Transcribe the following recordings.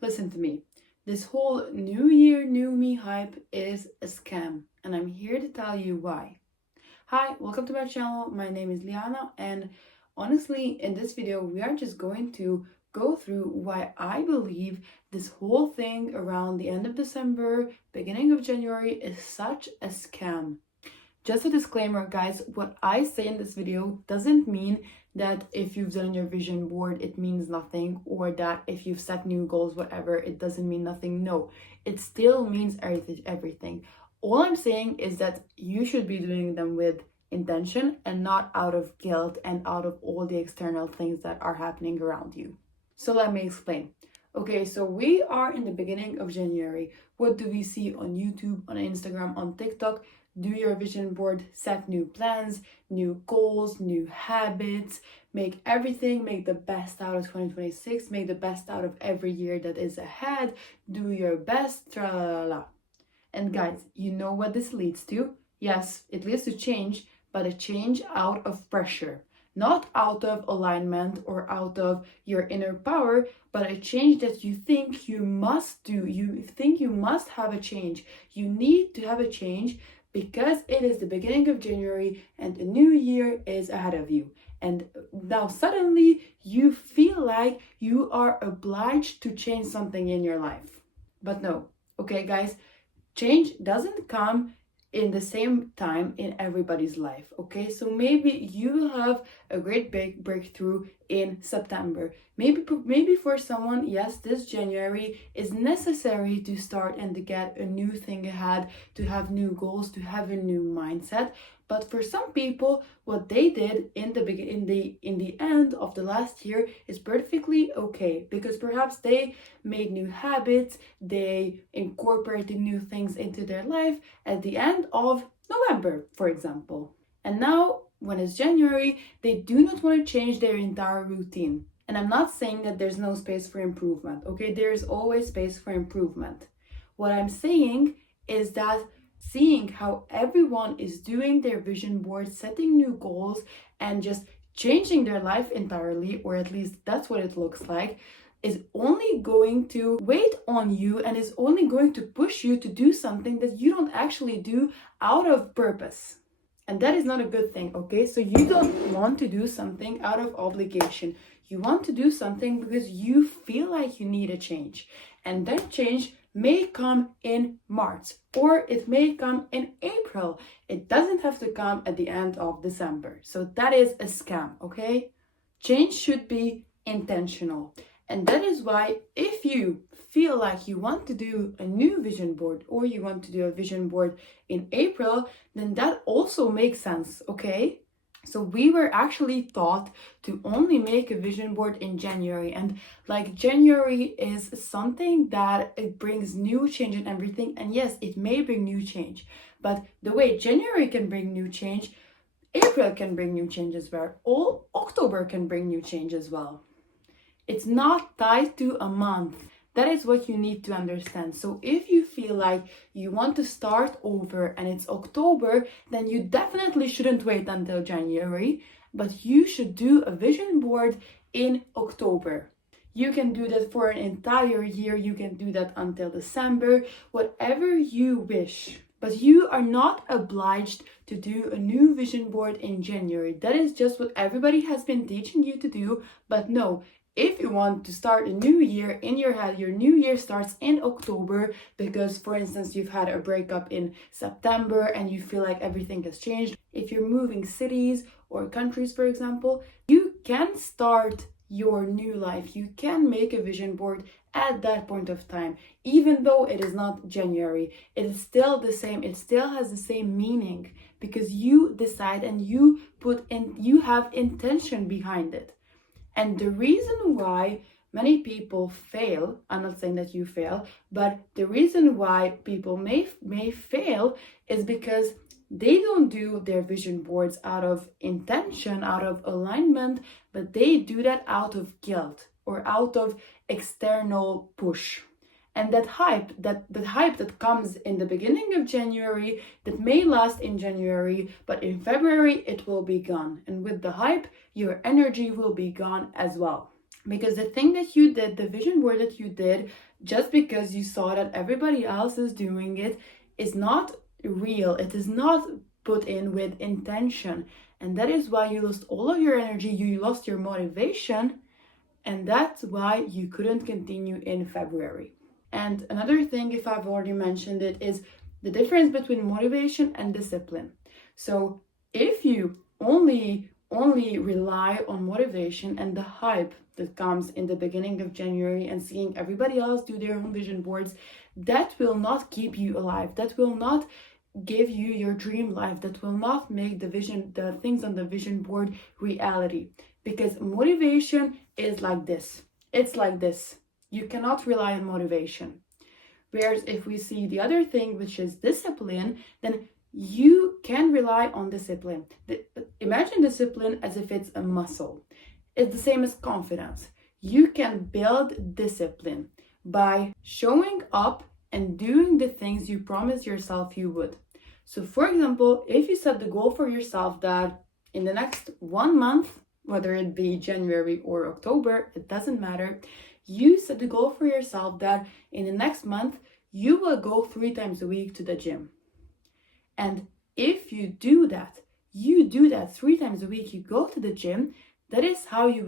Listen to me. This whole new year, new me hype is a scam, and I'm here to tell you why. Hi, welcome to my channel. My name is Liana, and honestly, in this video, we are just going to go through why I believe this whole thing around the end of December, beginning of January is such a scam. Just a disclaimer, guys, what I say in this video doesn't mean that if you've done your vision board, it means nothing, or that if you've set new goals, whatever, it doesn't mean nothing. No, it still means everything. All I'm saying is that you should be doing them with intention and not out of guilt and out of all the external things that are happening around you. So let me explain. Okay, so we are in the beginning of January. What do we see on YouTube, on Instagram, on TikTok? Do your vision board, set new plans, new goals, new habits, make the best out of 2026, make the best out of every year that is ahead, do your best, tra la la. And guys, you know what this leads to? Yes, it leads to change, but a change out of pressure. Not out of alignment or out of your inner power, but a change that you think you must do. You think you must have a change. You need to have a change because it is the beginning of January and a new year is ahead of you. And now suddenly you feel like you are obliged to change something in your life. But no, okay, guys, change doesn't come in the same time in everybody's life. Okay, so maybe you will have a great big breakthrough in September. Maybe for someone, yes, this January is necessary to start and to get a new thing ahead, to have new goals, to have a new mindset. But for some people, what they did in the end of the last year is perfectly okay, because perhaps they made new habits, they incorporated new things into their life at the end of November, for example. And now, when it's January, they do not want to change their entire routine. And I'm not saying that there's no space for improvement, okay? There's always space for improvement. What I'm saying is that seeing how everyone is doing their vision board, setting new goals, and just changing their life entirely, or at least that's what it looks like, is only going to wait on you and is only going to push you to do something that you don't actually do out of purpose. And that is not a good thing, okay? So you don't want to do something out of obligation. You want to do something because you feel like you need a change. And that change may come in March or it may come in April. It doesn't have to come at the end of December. So that is a scam, okay? Change should be intentional. And that is why if you feel like you want to do a new vision board or you want to do a vision board in April, then that also makes sense, okay? So we were actually taught to only make a vision board in January, and like January is something that it brings new change and everything, and yes, it may bring new change, but the way January can bring new change, April can bring new change as well, all October can bring new change as well. It's not tied to a month. That is what you need to understand. So if you feel like you want to start over and it's October, then you definitely shouldn't wait until January, but you should do a vision board in October. You can do that for an entire year. You can do that until December, whatever you wish. But you are not obliged to do a new vision board in January. That is just what everybody has been teaching you to do. But no, if you want to start a new year in your head, your new year starts in October because, for instance, you've had a breakup in September and you feel like everything has changed. If you're moving cities or countries, for example, you can start your new life. You can make a vision board at that point of time, even though it is not January. It is still the same. It still has the same meaning because you decide and you have intention behind it. And the reason why many people fail, I'm not saying that you fail, but the reason why people may fail is because they don't do their vision boards out of intention, out of alignment, but they do that out of guilt or out of external push. And that hype that comes in the beginning of January, that may last in January, but in February it will be gone. And with the hype, your energy will be gone as well. Because the thing that you did, the vision board that you did, just because you saw that everybody else is doing it, is not real. It is not put in with intention. And that is why you lost all of your energy, you lost your motivation, and that's why you couldn't continue in February. And another thing, if I've already mentioned it, is the difference between motivation and discipline. So if you only rely on motivation and the hype that comes in the beginning of January and seeing everybody else do their own vision boards, that will not keep you alive. That will not give you your dream life. That will not make the things on the vision board reality. Because motivation is like this. It's like this. You cannot rely on motivation. Whereas if we see the other thing, which is discipline, then you can rely on discipline. Imagine discipline as if it's a muscle. It's the same as confidence. You can build discipline by showing up and doing the things you promised yourself you would. So for example, if you set the goal for yourself that in the next 1 month, whether it be January or October, it doesn't matter, you set the goal for yourself that in the next month, you will go 3 times a week to the gym. And if you do that 3 times a week, you go to the gym, that is how you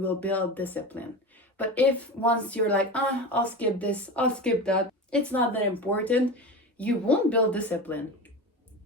will build discipline. But if once you're like, I'll skip this, I'll skip that, it's not that important, you won't build discipline.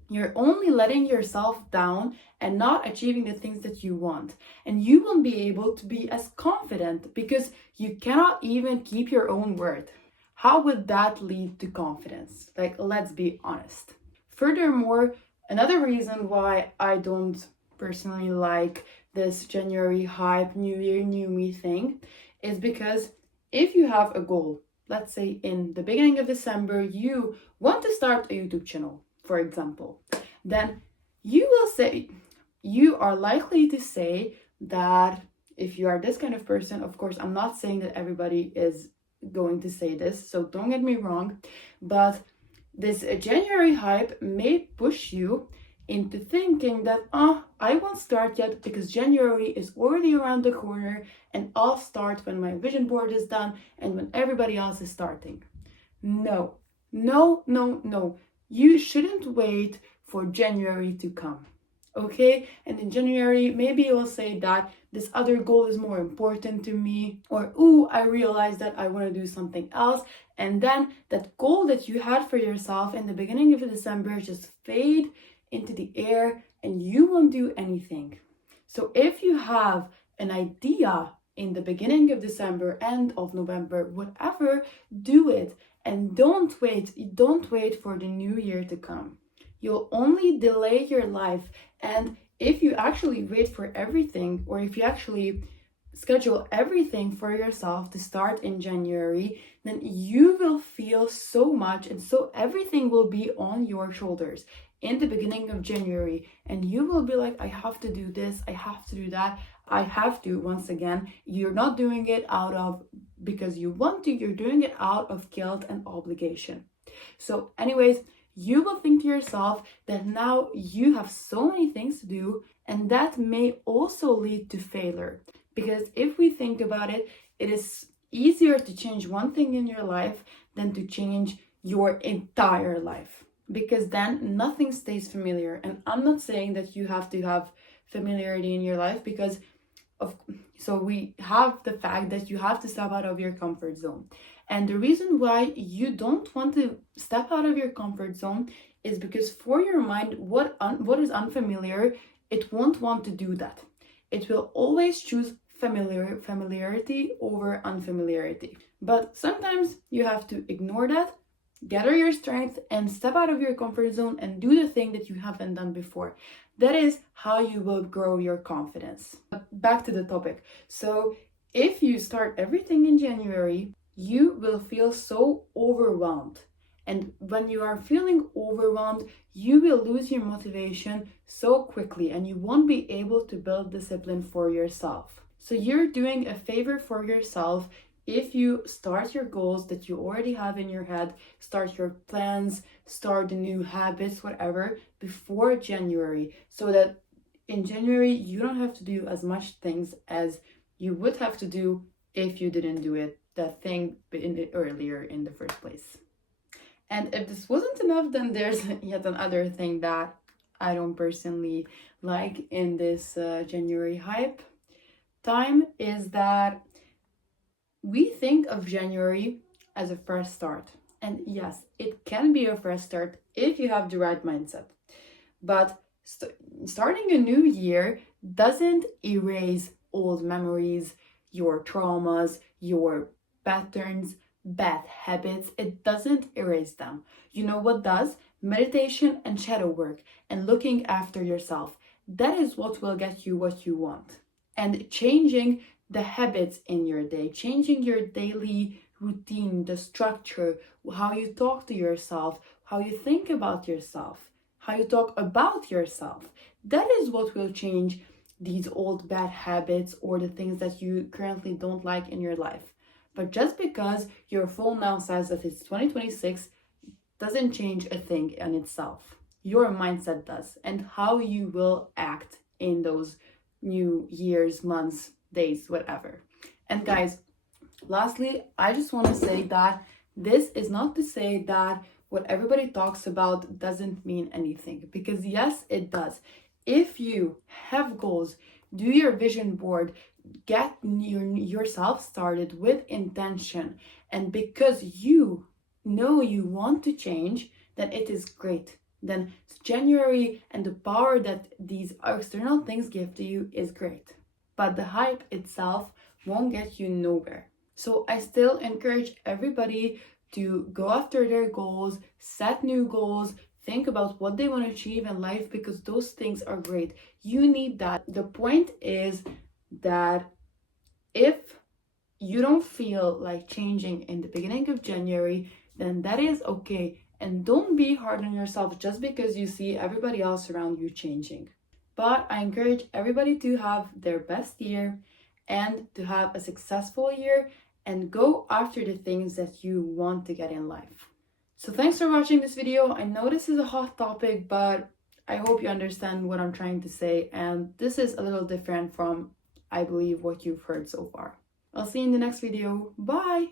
You're only letting yourself down and not achieving the things that you want. And you won't be able to be as confident because you cannot even keep your own word. How would that lead to confidence? Like, let's be honest. Furthermore, another reason why I don't personally like this January hype, New Year, New Me thing is because if you have a goal, let's say in the beginning of December, you want to start a YouTube channel, for example, then you are likely to say that if you are this kind of person, of course, I'm not saying that everybody is going to say this, so don't get me wrong, but this January hype may push you into thinking that, I won't start yet because January is already around the corner and I'll start when my vision board is done and when everybody else is starting. No. You shouldn't wait for January to come. Okay? And in January, maybe you'll say that this other goal is more important to me, or I realized that I want to do something else. And then that goal that you had for yourself in the beginning of December just fade into the air and you won't do anything. So if you have an idea in the beginning of December, end of November, whatever, do it. And don't wait for the new year to come. You'll only delay your life. And if you actually wait for everything, or if you actually schedule everything for yourself to start in January, then you will feel so much, and so everything will be on your shoulders in the beginning of January, and you will be like, I have to do this, I have to do that, I have to. Once again, you're not doing it because you want to, you're doing it out of guilt and obligation. So anyways, you will think to yourself that now you have so many things to do, and that may also lead to failure. Because if we think about it, it is easier to change one thing in your life than to change your entire life. Because then nothing stays familiar. And I'm not saying that you have to have familiarity in your life, because so we have the fact that you have to step out of your comfort zone. And the reason why you don't want to step out of your comfort zone is because for your mind, what is unfamiliar, it won't want to do that. It will always choose familiarity over unfamiliarity. But sometimes you have to ignore that, gather your strength, and step out of your comfort zone and do the thing that you haven't done before. That is how you will grow your confidence. Back to the topic. So if you start everything in January, you will feel so overwhelmed. And when you are feeling overwhelmed, you will lose your motivation so quickly and you won't be able to build discipline for yourself. So you're doing a favor for yourself if you start your goals that you already have in your head, start your plans, start the new habits, whatever, before January, so that in January you don't have to do as much things as you would have to do if you didn't do it, that thing earlier in the first place. And if this wasn't enough, then there's yet another thing that I don't personally like in this January hype time, is that we think of January as a fresh start. And yes, it can be a fresh start if you have the right mindset. But starting a new year doesn't erase old memories, your traumas, your patterns, bad habits. It doesn't erase them. You know what does? Meditation and shadow work and looking after yourself. That is what will get you what you want. And changing the habits in your day, changing your daily routine, the structure, how you talk to yourself, how you think about yourself, how you talk about yourself. That is what will change these old bad habits or the things that you currently don't like in your life. But just because your phone now says that it's 2026 doesn't change a thing in itself. Your mindset does, and how you will act in those new years, months, days, whatever. And guys, lastly, I just want to say that this is not to say that what everybody talks about doesn't mean anything, because yes, it does. If you have goals, do your vision board, get yourself started with intention, and because you know you want to change, then it is great. Then January and the power that these external things give to you is great. But the hype itself won't get you nowhere. So I still encourage everybody to go after their goals, set new goals, think about what they want to achieve in life, because those things are great. You need that. The point is that if you don't feel like changing in the beginning of January, then that is okay. And don't be hard on yourself just because you see everybody else around you changing. But I encourage everybody to have their best year and to have a successful year and go after the things that you want to get in life. So thanks for watching this video. I know this is a hot topic, but I hope you understand what I'm trying to say. And this is a little different from, I believe, what you've heard so far. I'll see you in the next video. Bye!